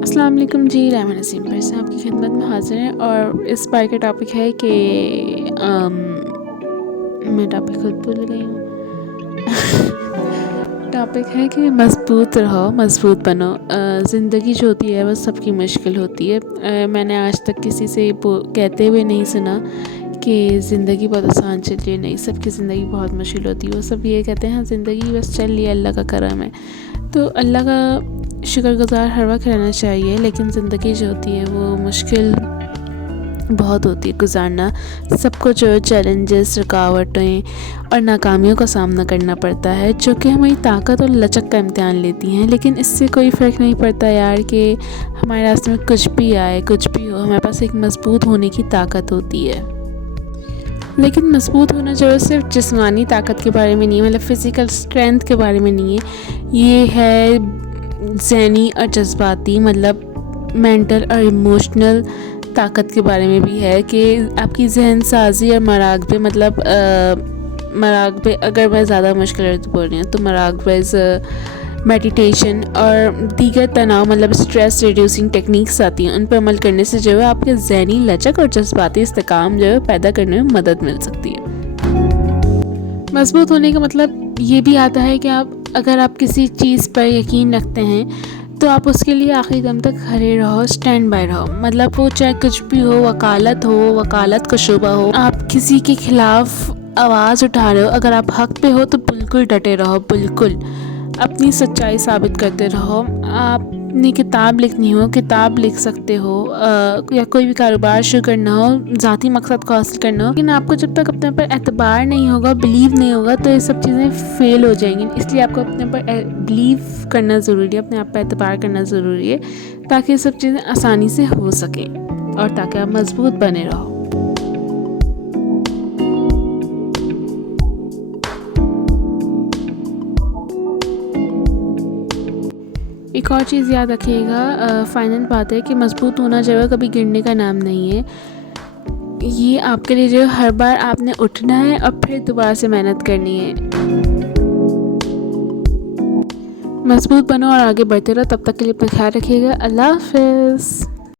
السلام علیکم جی، رحمٰن نسیم پر سے آپ کی خدمت میں حاضر ہیں، اور اس بار کا ٹاپک ہے کہ میں ٹاپک خود بھول گئی ہوں ٹاپک ہے کہ مضبوط رہو، مضبوط بنو۔ زندگی جو ہوتی ہے وہ سب کی مشکل ہوتی ہے۔ میں نے آج تک کسی سے کہتے ہوئے نہیں سنا کہ زندگی بہت آسان چل رہی ہے، نہیں، سب کی زندگی بہت مشکل ہوتی ہے۔ وہ سب یہ کہتے ہیں زندگی بس چل رہی ہے، اللہ کا کرم ہے۔ تو اللہ کا شکر گزار ہر وقت رہنا چاہیے، لیکن زندگی جو ہوتی ہے وہ مشکل بہت ہوتی ہے گزارنا۔ سب کو جو چیلنجز، رکاوٹیں اور ناکامیوں کا سامنا کرنا پڑتا ہے، جو کہ ہماری طاقت اور لچک کا امتحان لیتی ہیں، لیکن اس سے کوئی فرق نہیں پڑتا یار کہ ہمارے راستے میں کچھ بھی آئے، کچھ بھی ہو، ہمارے پاس ایک مضبوط ہونے کی طاقت ہوتی ہے۔ لیکن مضبوط ہونا جو ہے صرف جسمانی طاقت کے بارے میں نہیں ہے، مطلب فزیکل اسٹرینتھ کے بارے میں نہیں ہے، یہ ہے ذہنی اور جذباتی، مطلب مینٹل اور ایموشنل طاقت کے بارے میں بھی ہے کہ آپ کی ذہن سازی اور مراقبے، مطلب مراقبے، اگر میں زیادہ مشکل بول رہی ہوں تو مراقبے، میڈیٹیشن اور دیگر تناؤ، مطلب اسٹریس ریڈیوسنگ ٹیکنیکس آتی ہیں، ان پر عمل کرنے سے جو ہے آپ کے ذہنی لچک اور جذباتی استحکام جو ہے پیدا کرنے میں مدد مل سکتی ہے۔ مضبوط ہونے کا مطلب یہ بھی آتا ہے کہ اگر آپ کسی چیز پر یقین رکھتے ہیں تو آپ اس کے لیے آخری دم تک کھڑے رہو، اسٹینڈ بائی رہو، مطلب وہ چاہے کچھ بھی ہو، وکالت کا شعبہ ہو، آپ کسی کے خلاف آواز اٹھا رہے ہو، اگر آپ حق پہ ہو تو بالکل ڈٹے رہو، بالکل اپنی سچائی ثابت کرتے رہو۔ آپ نے کتاب لکھنی ہو، کتاب لکھ سکتے ہو، یا کوئی بھی کاروبار شروع کرنا ہو، ذاتی مقصد کو حاصل کرنا ہو، لیکن آپ کو جب تک اپنے پر اعتبار نہیں ہوگا، بلیو نہیں ہوگا، تو یہ سب چیزیں فیل ہو جائیں گی۔ اس لیے آپ کو اپنے پر بلیو کرنا ضروری ہے، اپنے آپ پر اعتبار کرنا ضروری ہے، تاکہ یہ سب چیزیں آسانی سے ہو سکیں اور تاکہ آپ مضبوط بنے رہو۔ ایک اور چیز یاد رکھیے گا، فائنل بات ہے کہ مضبوط ہونا جو ہے کبھی گرنے کا نام نہیں ہے۔ یہ آپ کے لیے جو ہر بار آپ نے اٹھنا ہے اور پھر دوبارہ سے محنت کرنی ہے۔ مضبوط بنو اور آگے بڑھتے رہو، تب تک کے لیے اپنا خیال رکھیے گا۔ اللہ حافظ۔